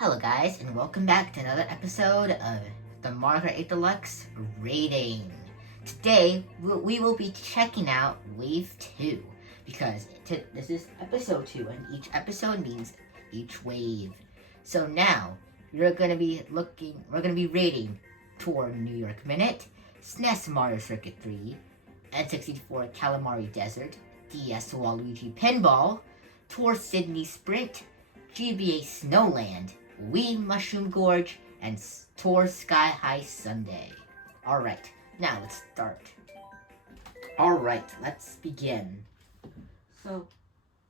Hello guys, and welcome back to another episode of the Mario Kart 8 Deluxe rating. Today, we will be checking out Wave 2, because this is episode 2, and each episode means each wave. So now, we're going to be rating Tour New York Minute, SNES Mario Circuit 3, N64 Calamari Desert, DS Waluigi Pinball, Tour Sydney Sprint, GBA Snowland, Wii Mushroom Gorge, and Tour Sky High Sunday. Alright, now let's start. Alright, let's begin. So,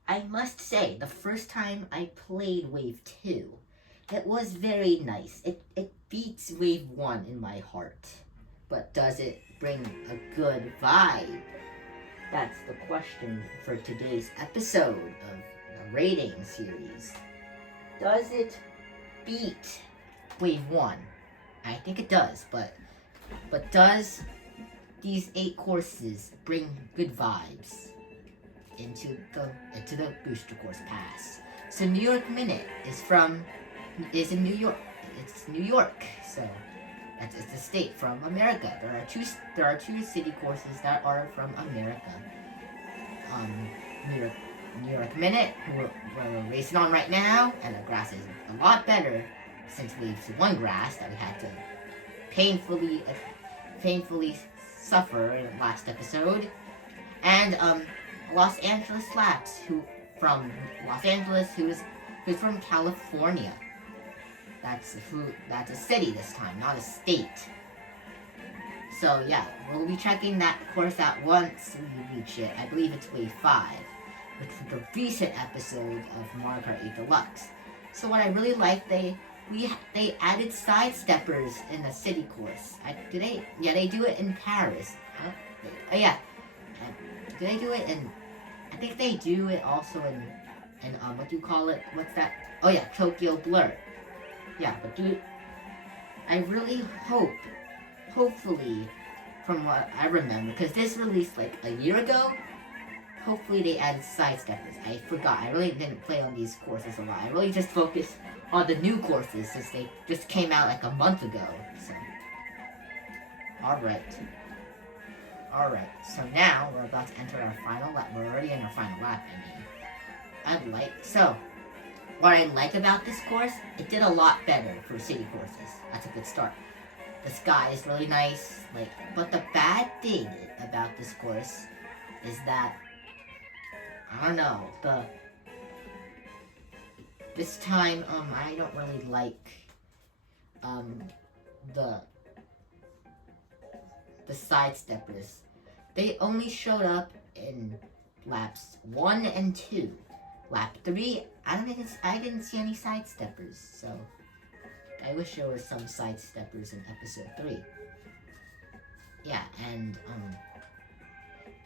I must say, the first time I played Wave 2, it was very nice. It beats Wave 1 in my heart. But does it bring a good vibe? That's the question for today's episode of the rating series. Does it beat Wave 1? I think it does, but does these 8 courses bring good vibes into the Booster Course Pass? So New York Minute is in New York. It's New York, so it's a state from America. There are two city courses that are from America. New York Minute, we're racing on right now, and the grass is a lot better since Wave 1 grass that we had to painfully suffer in the last episode. And Los Angeles Laps, who's from California. That's a city this time, not a state. So yeah, we'll be checking that course out once we reach it. I believe it's Wave 5, which was the recent episode of Mario Kart 8 Deluxe. So what I really like, they added side steppers in the city course. They do it in Paris. Huh? Do they do it in? I think they do it also in what do you call it? What's that? Oh yeah, Tokyo Blur. Yeah, but dude, I really hopefully, from what I remember, because this released like a year ago, hopefully they added side steppers. I forgot. I really didn't play on these courses a lot. I really just focused on the new courses since they just came out like a month ago. So, alright. So now we're about to enter our final lap. We're already in our final lap, what I like about this course, it did a lot better for city courses. That's a good start. The sky is really nice, but the bad thing about this course is that, I don't know, this time, I don't really like, the side steppers. They only showed up in laps 1 and 2. Lap 3, I didn't see any side steppers, so I wish there were some side steppers in episode 3. Yeah, and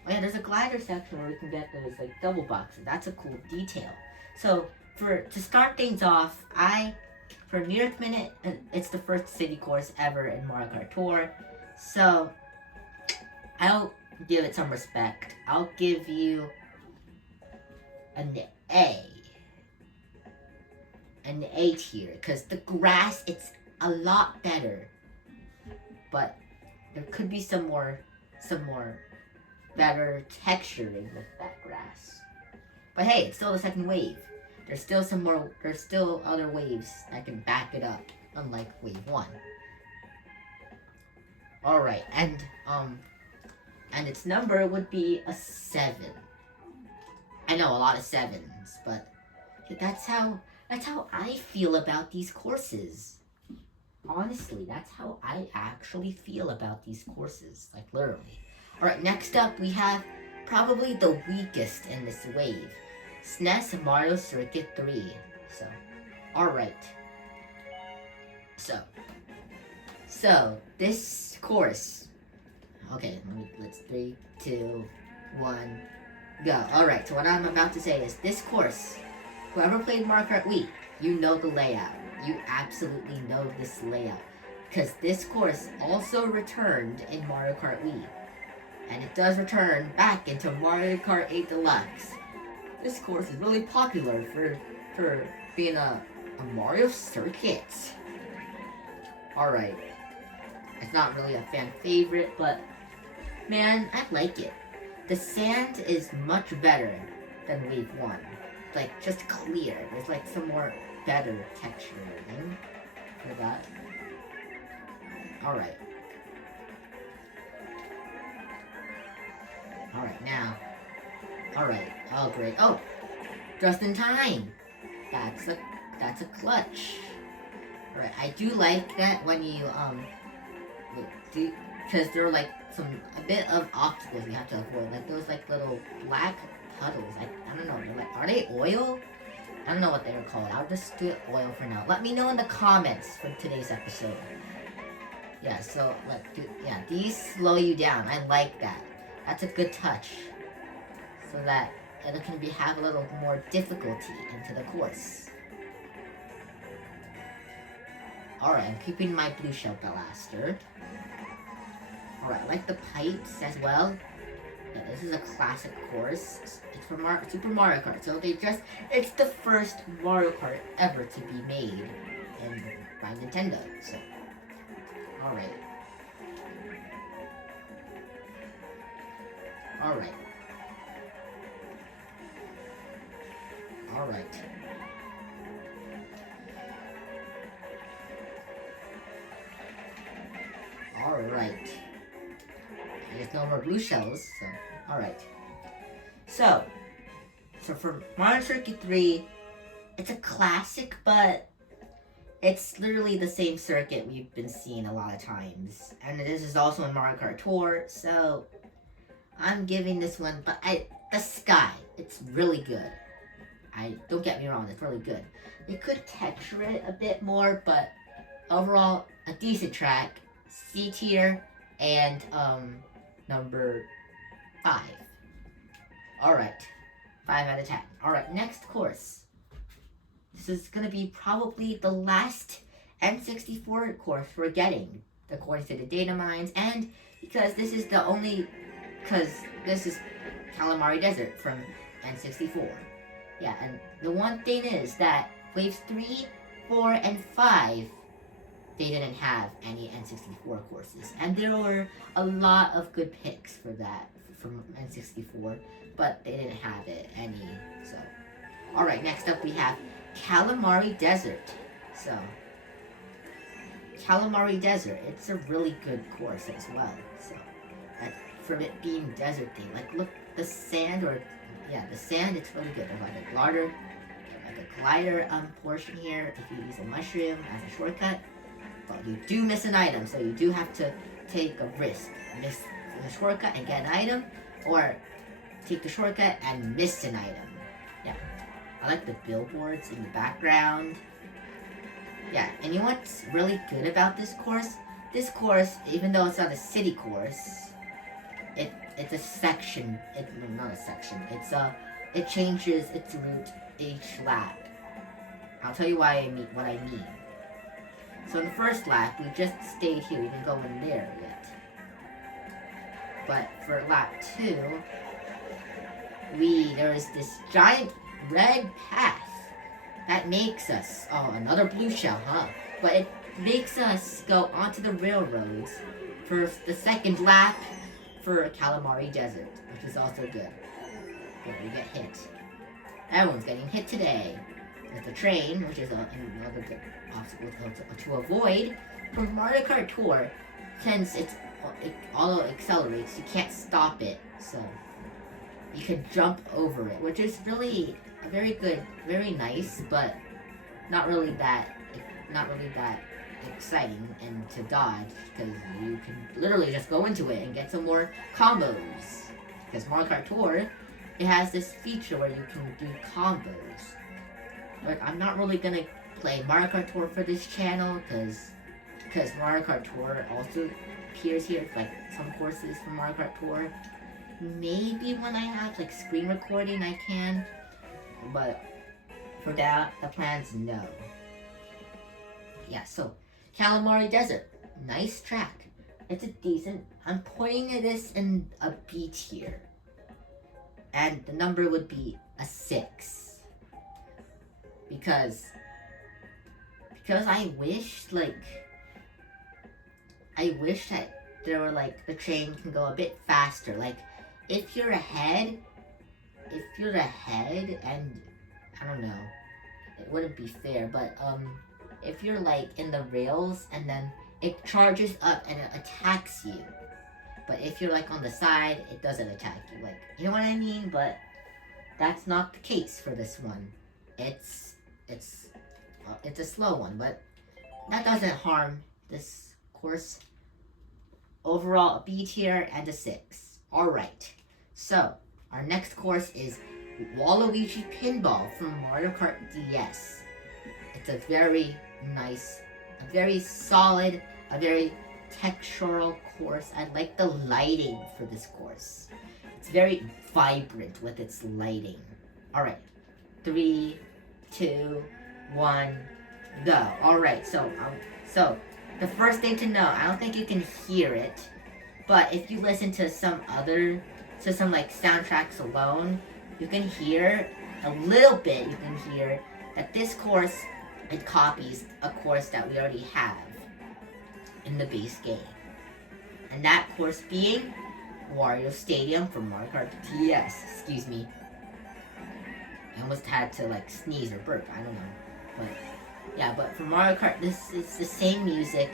there's a glider section where we can get those like double boxes. That's a cool detail. So to start things off, for New York Minute, it's the first city course ever in Mario Kart Tour, so I'll give it some respect. I'll give you an A tier, because the grass, it's a lot better, but there could be some more better texturing with that grass. But hey, it's still the second wave. There's still other waves that can back it up, unlike Wave 1. Alright, and its number would be a 7. I know, a lot of 7s, but that's how I feel about these courses. Honestly, that's how I actually feel about these courses, like literally. Alright, next up we have probably the weakest in this wave, SNES Mario Circuit 3. So, alright. So, this course, okay, let's 3, 2, 1, go. Alright, so what I'm about to say is, this course, whoever played Mario Kart Wii, you know the layout. You absolutely know this layout. Because this course also returned in Mario Kart Wii. And it does return back into Mario Kart 8 Deluxe. This course is really popular for being a A Mario Circuit. Alright. It's not really a fan favorite, but man, I like it. The sand is much better than Wave 1. Like, just clear. There's like some more better texture than for that. Alright. Alright, now. Alright. Oh, great. Oh! Just in time! That's a clutch. Alright, I do like that when you, because there are like a bit of obstacles you have to avoid. Like those like little black puddles. I don't know. They're like, are they oil? I don't know what they're called. I'll just do oil for now. Let me know in the comments for today's episode. Yeah, so like, these slow you down. I like that. That's a good touch. So that it can have a little more difficulty into the course. Alright, I'm keeping my blue shell blaster. Alright, I like the pipes as well. Yeah, this is a classic course. It's from Super Mario Kart. So it's the first Mario Kart ever to be made by Nintendo. So, alright. Alright. Alright. Alright. There's no more blue shells, so alright. So for Mario Circuit 3, it's a classic, but it's literally the same circuit we've been seeing a lot of times. And this is also in Mario Kart Tour, so I'm giving this one, but the sky, it's really good. Don't get me wrong, it's really good. They could texture it a bit more, but overall, a decent track. C tier, and number 5. Alright, 5 out of 10. Alright, next course. This is gonna be probably the last N64 course we're getting, according to the data mines, and because this is this is Calamari Desert from N64. Yeah, and the one thing is that Waves 3, 4, and 5, they didn't have any N64 courses. And there were a lot of good picks for that from N64, but they didn't have any, so. Alright, next up we have Calamari Desert. So, Calamari Desert, it's a really good course as well. So, from it being desert thing, like look, the sand, the sand, it's really good. There's like a glider portion here if you use a mushroom as a shortcut. But you do miss an item, so you do have to take a risk. Miss the shortcut and get an item, or take the shortcut and miss an item. Yeah, I like the billboards in the background. Yeah, and you know what's really good about this course? This course, even though it's not a city course, it's a section. Not a section. It changes its route each lap. I'll tell you what I mean. So in the first lap, we just stayed here. We didn't go in there yet. But for lap 2, there is this giant red path that makes us, another blue shell, huh? But it makes us go onto the railroads for the second lap for Calamari Desert, which is also good. But we get hit. Everyone's getting hit today. There's the train, which is another good obstacle to avoid. From Mario Kart Tour, since it auto accelerates, you can't stop it, so you can jump over it, which is really very good, very nice, but not really that exciting and to dodge, because you can literally just go into it and get some more combos. Because Mario Kart Tour, it has this feature where you can do combos. But I'm not really gonna play Mario Kart Tour for this channel, because Mario Kart Tour also appears here, like some courses from Mario Kart Tour. Maybe when I have like screen recording I can, but for that, the plan's no. Yeah, so Calamari Desert, nice track. It's a decent, I'm putting this in a B tier. And the number would be a 6. Because because I wish that there were like the train can go a bit faster. Like if you're ahead and I don't know, it wouldn't be fair, but if you're like in the rails and then it charges up and it attacks you. But if you're like on the side, it doesn't attack you. Like, you know what I mean? But that's not the case for this one. It's a slow one, but that doesn't harm this course. Overall, a B tier and a 6. Alright, so our next course is Waluigi Pinball from Mario Kart DS. It's a very nice, a very solid, a very textural course. I like the lighting for this course. It's very vibrant with its lighting. Alright, 3, 2, 1, go. Alright, so the first thing to know, I don't think you can hear it, but if you listen to some like soundtracks alone, you can hear a little bit. You can hear that this course, it copies a course that we already have in the base game, and that course being Wario Stadium from Mario Kart DS. Excuse me. I almost had to like sneeze or burp. I don't know, but yeah. But for Mario Kart, this is the same music.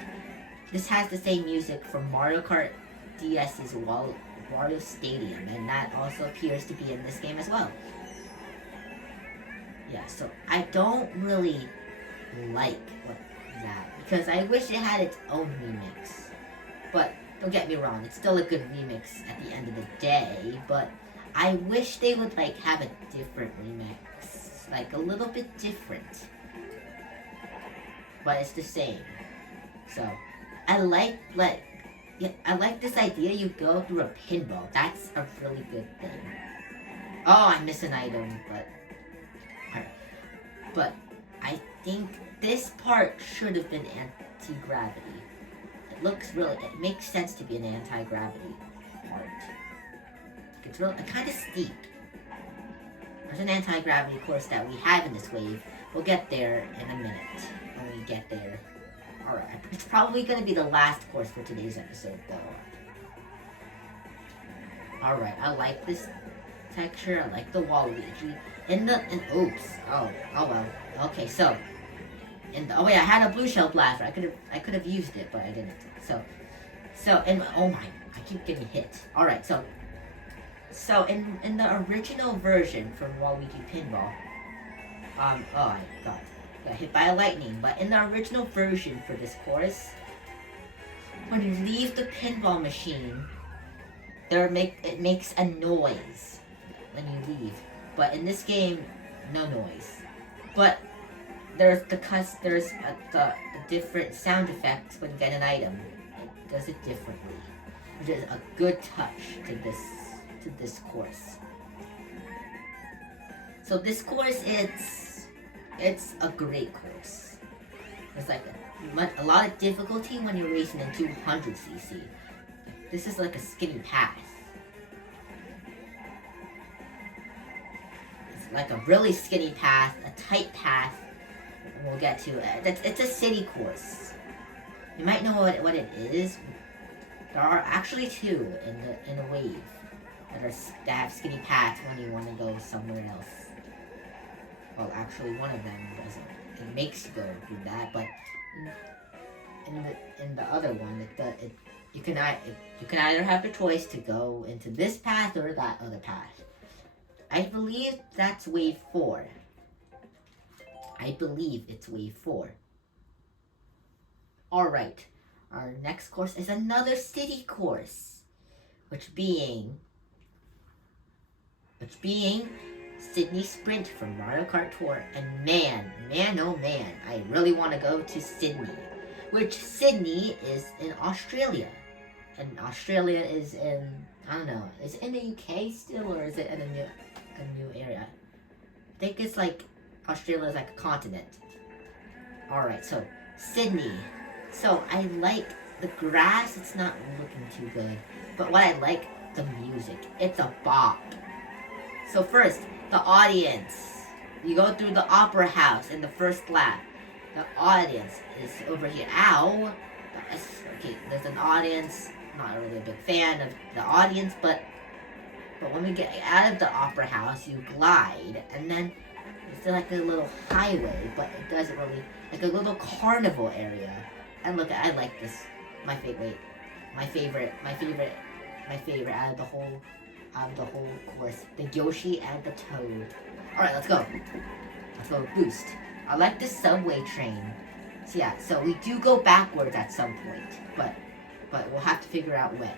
This has the same music from Mario Kart DS's Wario Stadium, and that also appears to be in this game as well. Yeah, so I don't really like that because I wish it had its own remix. But don't get me wrong, it's still a good remix at the end of the day, but I wish they would like have a different remix, like a little bit different. But it's the same. So I like this idea. You go through a pinball. That's a really good thing. Oh, I missed an item, but I think this part should have been anti-gravity. It makes sense to be an anti-gravity part. It's kind of steep. There's an anti-gravity course that we have in this wave. We'll get there in a minute when we get there. Alright, it's probably going to be the last course for today's episode, though. Alright, I like this texture. I like the Waluigi. Oops. Oh well. Okay, so. Oh wait, I had a blue shell blaster. I could have used it, but I didn't. Oh my, I keep getting hit. Alright, so in the original version from Waluigi Pinball, oh I got hit by a lightning, but in the original version for this course, when you leave the pinball machine, it makes a noise when you leave. But in this game, no noise. But there's the different sound effects when you get an item. It does it differently. Which is a good touch to this course. So this course, it's a great course. There's like a lot of difficulty when you're racing in 200cc. This is like a skinny path. It's like a really skinny path, a tight path. We'll get to it. It's a city course. You might know what it is. There are actually two in the wave that have skinny paths when you want to go somewhere else. Well, actually, one of them doesn't. It makes you go through that, but in the other one, you can either have the choice to go into this path or that other path. I believe that's wave 4. I believe it's wave 4. Alright, our next course is another city course, which being Sydney Sprint from Mario Kart Tour. And man, oh man, I really want to go to Sydney, which Sydney is in Australia. And Australia is in, I don't know, is it in the UK still, or is it in a new area? I think it's like, Australia is like a continent. Alright, so Sydney. So I like the grass, it's not looking too good. But what I like, the music. It's a bop. So first, the audience. You go through the opera house in the first lap. The audience is over here. Ow! Okay, there's an audience. Not really a big fan of the audience, but when we get out of the opera house, you glide, and then it's like a little highway, but it doesn't really, like a little carnival area. And look, I like this. My favorite out of the whole course. The Yoshi and the Toad. Alright, let's go. Let's go boost. I like the subway train. So yeah, so we do go backwards at some point, but we'll have to figure out when.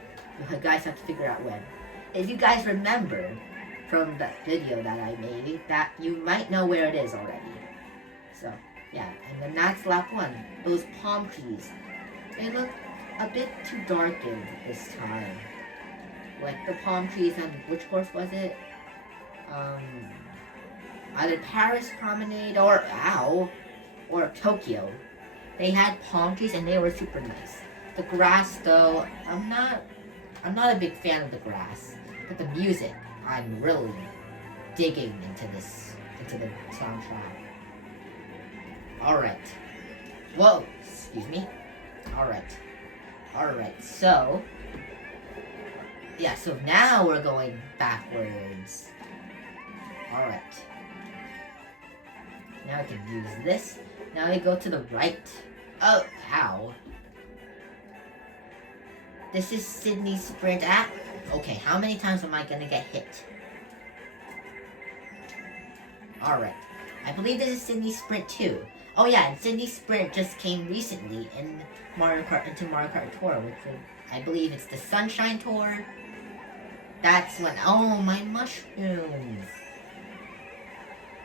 You guys have to figure out when. If you guys remember from the video that I made, that you might know where it is already. So yeah, and then that's lap 1. Those palm trees, they look a bit too darkened this time. Like the palm trees on which course was it? Either Paris Promenade or Tokyo. They had palm trees and they were super nice. The grass though, I'm not a big fan of the grass, but the music, I'm really digging into the soundtrack. Alright. Whoa, excuse me. Alright, so yeah, so now we're going backwards. Alright. Now I can use this. Now we go to the right. Oh, ow. This is Sydney's Sprint app. Okay, how many times am I gonna get hit? Alright. I believe this is Sydney's Sprint 2. Oh yeah, and Sydney's Sprint just came recently in Mario Kart Tour, which is, I believe it's the Sunshine Tour. That's when, oh, my mushrooms.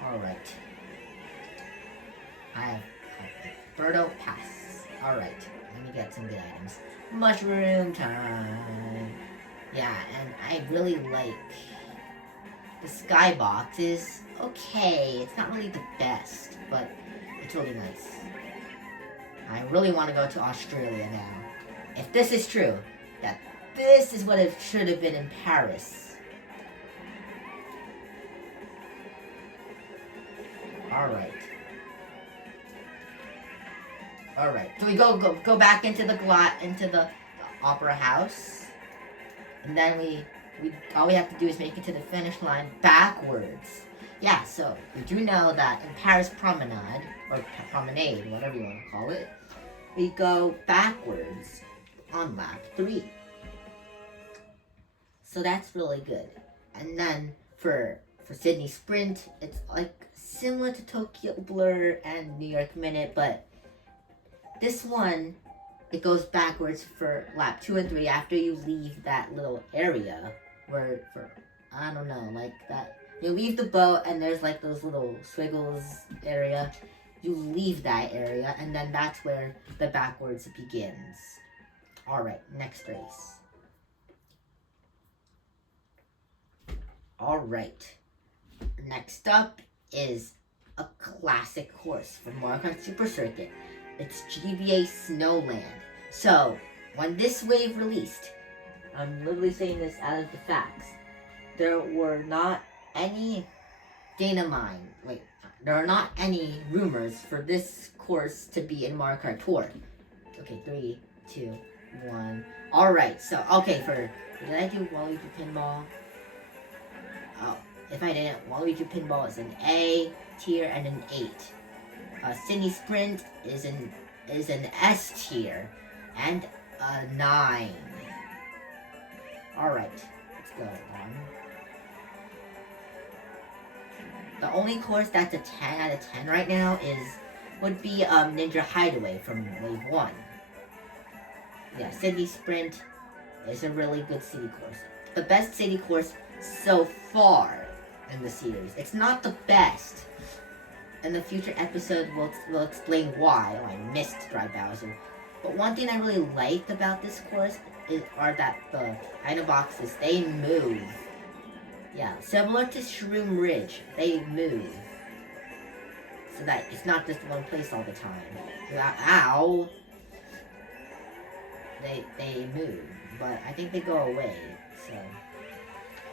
Alright. I have Birdo Pass. Alright, let me get some good items. Mushroom time. Yeah, and I really like the skybox is okay. It's not really the best, but it's really nice. I really want to go to Australia now. If this is true, that this is what it should have been in Paris. Alright. Alright, so we go back into the opera house, and then all we have to do is make it to the finish line backwards. Yeah, so we do know that in Paris Promenade, or Promenade, whatever you want to call it, we go backwards on lap 3. So that's really good. And then for Sydney Sprint, it's like similar to Tokyo Blur and New York Minute, but this one, it goes backwards for lap 2 and 3 after you leave that little area where, I don't know, like that. You leave the boat and there's like those little squiggles area. You leave that area and then that's where the backwards begins. Alright, next race. Alright. Next up is a classic course from Mario Kart Super Circuit. It's GBA Snowland. So, when this wave released, I'm literally saying this out of the facts, there were not any there are not any rumors for this course to be in Mario Kart Tour. Okay, 3, 2, 1. Alright, so, okay, did I do Waluigi Pinball? Oh, if I didn't, Waluigi Pinball is an A tier and an 8. Sydney Sprint is an S tier and a 9. Alright, let's go on. The only course that's a 10 out of 10 right now would be Ninja Hideaway from Wave 1. Yeah, City Sprint is a really good city course. The best city course so far in the series. It's not the best. In the future episode, we'll explain why I missed Dry Bowser. But one thing I really liked about this course are that the item boxes, they move. Yeah, similar to Shroom Ridge, they move. So that it's not just one place all the time. Ow! They move, but I think they go away, so,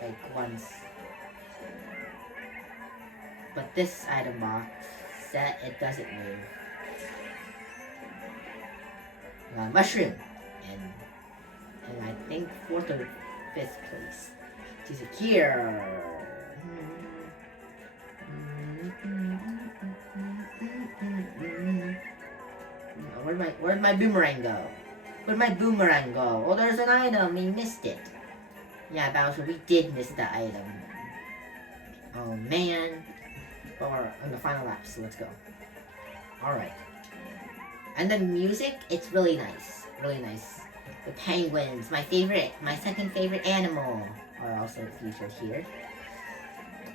like, once. But this item box set, it doesn't move. Mushroom, and I think 4th or 5th place. To secure. Where'd my boomerang go? Where'd my boomerang go? Oh, there's an item. We missed it. Yeah, Bowser, we did miss the item. Oh man. But we're on the final lap, so let's go. Alright. And the music, it's really nice. Really nice. The penguins, my second favorite animal, are also featured here.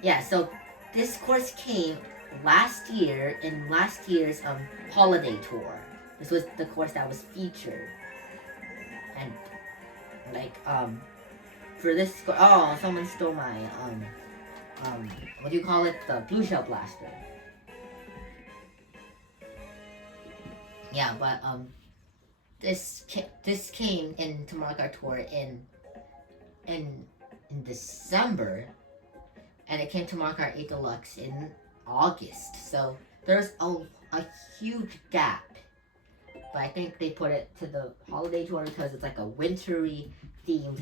Yeah, so this course came last year in last year's holiday tour. This was the course that was featured. And like for this oh, someone stole my what do you call it? The blue shell blaster. Yeah, but this came into Mario Kart Tour in December, and it came to Mario Kart 8 Deluxe in August. So there's a huge gap. But I think they put it to the holiday tour because it's like a wintry themed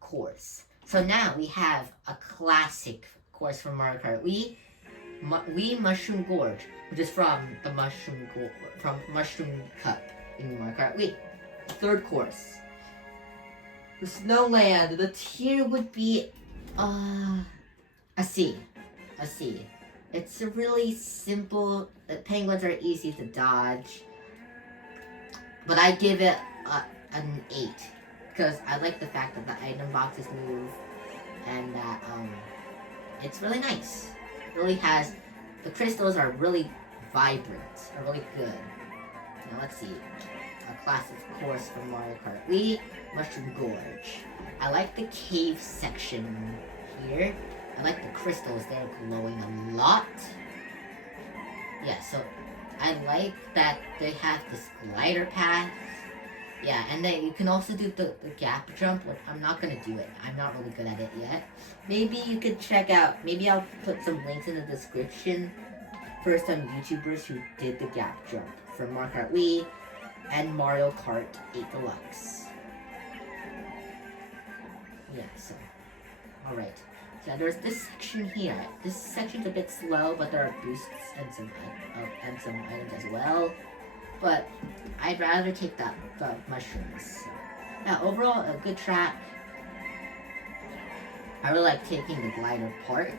course. So now we have a classic course from Mario Kart. We Mushroom Gorge, which is from the Mushroom Cup in Mario Kart Wii. 3rd course. The Snowland. The tier would be a C. A C. It's a really simple. The penguins are easy to dodge. But I give it an 8 because I like the fact that the item boxes move and that it's really nice. It really has the crystals are really vibrant, are really good. Now let's see, a classic course from Mario Kart Wii, Mushroom Gorge. I like the cave section here. I like the crystals; they're glowing a lot. Yeah, so. I like that they have this glider path. Yeah, and then you can also do the gap jump. I'm not gonna do it. I'm not really good at it yet. Maybe you could check out, maybe I'll put some links in the description for some YouTubers who did the gap jump for Mario Kart Wii and Mario Kart 8 Deluxe. Yeah, so, alright. So there's this section here. This section's a bit slow, but there are boosts and some items as well. But I'd rather take the mushrooms. So, yeah, overall a good track. I really like taking the glider part.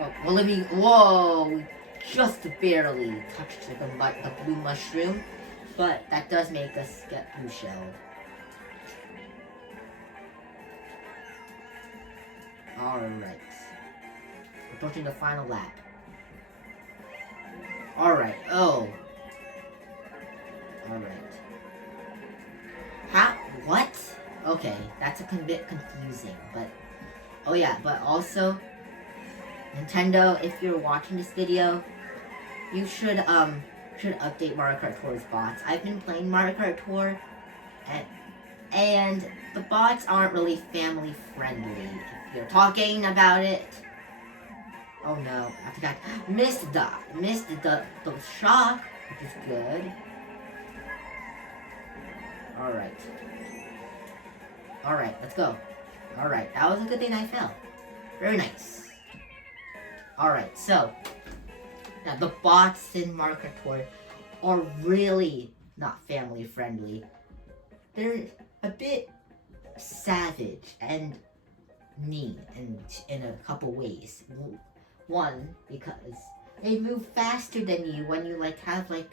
Oh, well, whoa, we just barely touched the blue mushroom, but that does make us get blue shelled. Alright. Approaching the final lap. Alright. Oh. Alright. How? What? Okay, that's a bit confusing, but... Oh yeah, but also... Nintendo, if you're watching this video, you should update Mario Kart Tour's bots. I've been playing Mario Kart Tour, and the bots aren't really family friendly. If you're talking about it, oh no, I forgot. Missed the shock, which is good. Alright, let's go. Alright, that was a good thing I fell. Very nice. Alright, so now the bots in Mario Kart Tour are really not family friendly. They're a bit savage and mean in a couple ways. One, because they move faster than you when you have a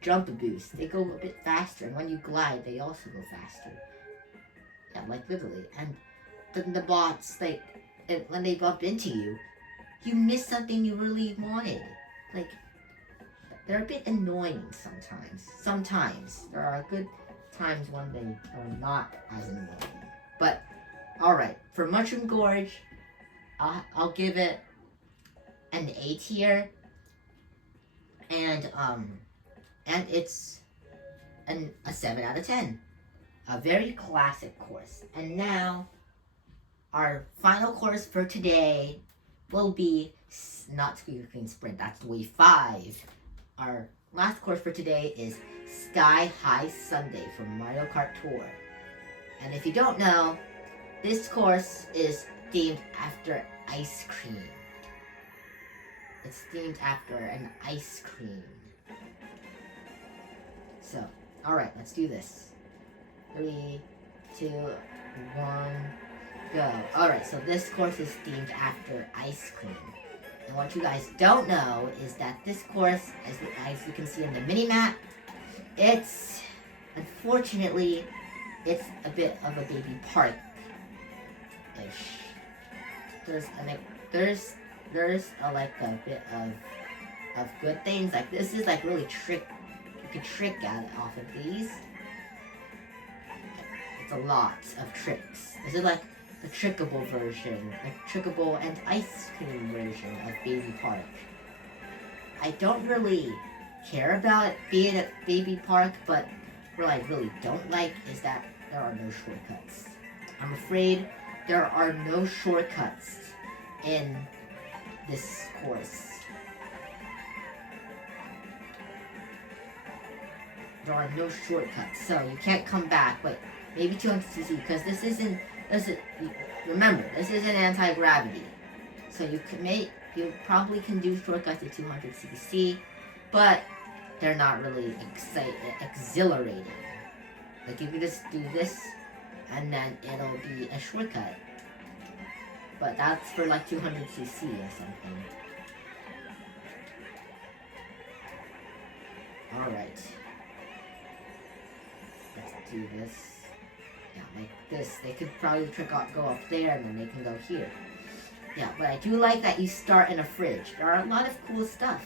jump boost. They go a bit faster, and when you glide, they also go faster. Yeah, literally. And then the bots, when they bump into you, you miss something you really wanted. They're a bit annoying sometimes. Sometimes. There are good times when they are not as annoying. But, alright. For Mushroom Gorge, I'll give it an A tier. And it's a 7 out of 10. A very classic course. And now, our final course for today will be not Squeaky Clean Sprint. That's wave 5. Our last course for today is Sky High Sunday from Mario Kart Tour. And if you don't know, this course is themed after ice cream. It's themed after an ice cream. So, alright, let's do this. 3, 2, 1, go. Alright, so this course is themed after ice cream. And what you guys don't know is that this course, as you can see on the mini-map, it's, unfortunately, it's a bit of a baby park-ish. There's like a bit of good things. Like this is like really you can trick out off of these. It's a lot of tricks. This is like the trickable version, like trickable and ice cream version of Baby Park. I don't really care about being at Baby Park, but what I really don't like is that there are no shortcuts. I'm afraid there are no shortcuts in this course. There are no shortcuts, so you can't come back. Wait, maybe 200cc, because remember, this isn't anti-gravity. So you probably can do shortcuts at 200cc, but they're not really exhilarating. Like you can just do this, and then it'll be a shortcut. But that's for like 200cc or something. Alright. Let's do this. Yeah, like this. They could probably go up there and then they can go here. Yeah, but I do like that you start in a fridge. There are a lot of cool stuff.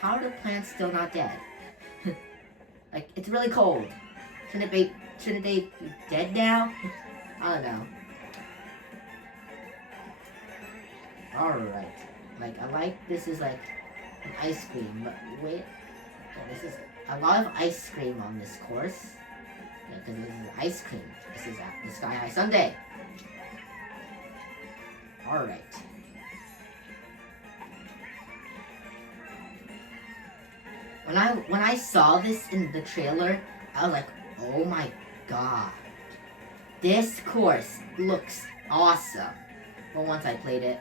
How are the plants still not dead? Like, it's really cold. Shouldn't they be dead now? I don't know. Alright. Like, I like this is like an ice cream, but wait. Oh, this is a lot of ice cream on this course. Yeah, because this is ice cream. This is the Sky High Sunday. Alright. When I saw this in the trailer, I was like, oh my god. This course looks awesome. But once I played it,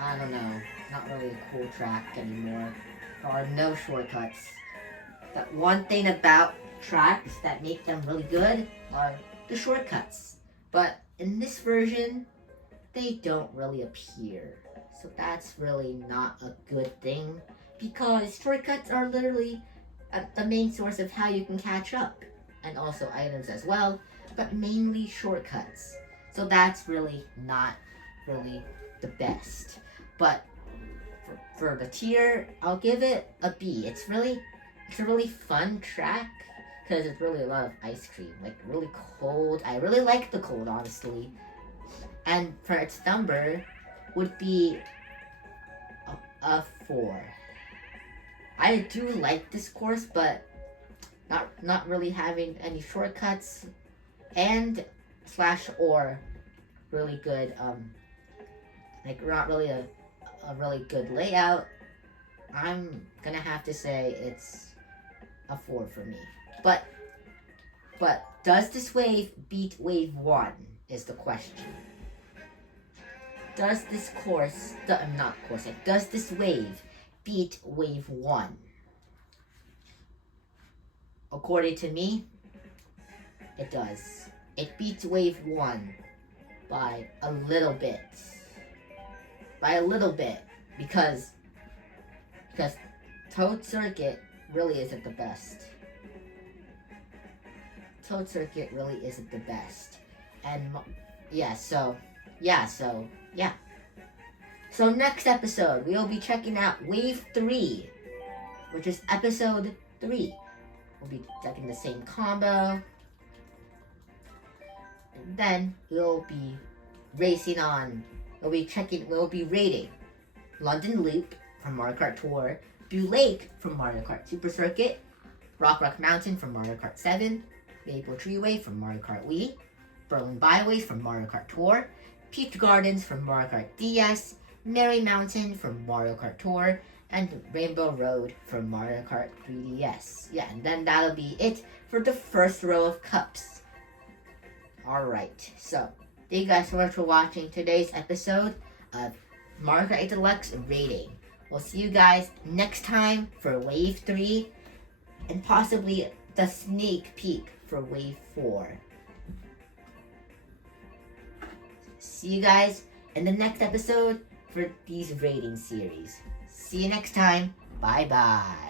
I don't know. Not really a cool track anymore. There are no shortcuts. That one thing about tracks that make them really good are the shortcuts. But in this version, they don't really appear. So that's really not a good thing, because shortcuts are literally the main source of how you can catch up. And also items as well, but mainly shortcuts. So that's really not really the best. But for the tier, I'll give it a B. It's a really fun track, because it's really a lot of ice cream, like really cold. I really like the cold, honestly. And for its number would be a 4. I do like this course, but not really having any shortcuts and /or really good like not really a really good layout. I'm gonna have to say it's a 4 for me. But does this wave beat wave 1 is the question. Does this course, does this wave beat wave 1? According to me, it does. It beats wave 1 by a little bit. Because Toad Circuit really isn't the best. And So next episode, we'll be checking out Wave 3, which is episode 3. We'll be checking the same combo. And then we'll be racing on. We'll be rating London Loop from Mario Kart Tour, Blue Lake from Mario Kart Super Circuit, Rock Mountain from Mario Kart 7, Maple Treeway from Mario Kart Wii, Berlin Byways from Mario Kart Tour, Peach Gardens from Mario Kart DS, Merry Mountain from Mario Kart Tour, and Rainbow Road for Mario Kart 3DS. Yeah, and then that'll be it for the first row of cups. Alright, so thank you guys so much for watching today's episode of Mario Kart 8 Deluxe Rating. We'll see you guys next time for Wave 3 and possibly the sneak peek for Wave 4. See you guys in the next episode for these rating series. See you next time. Bye bye.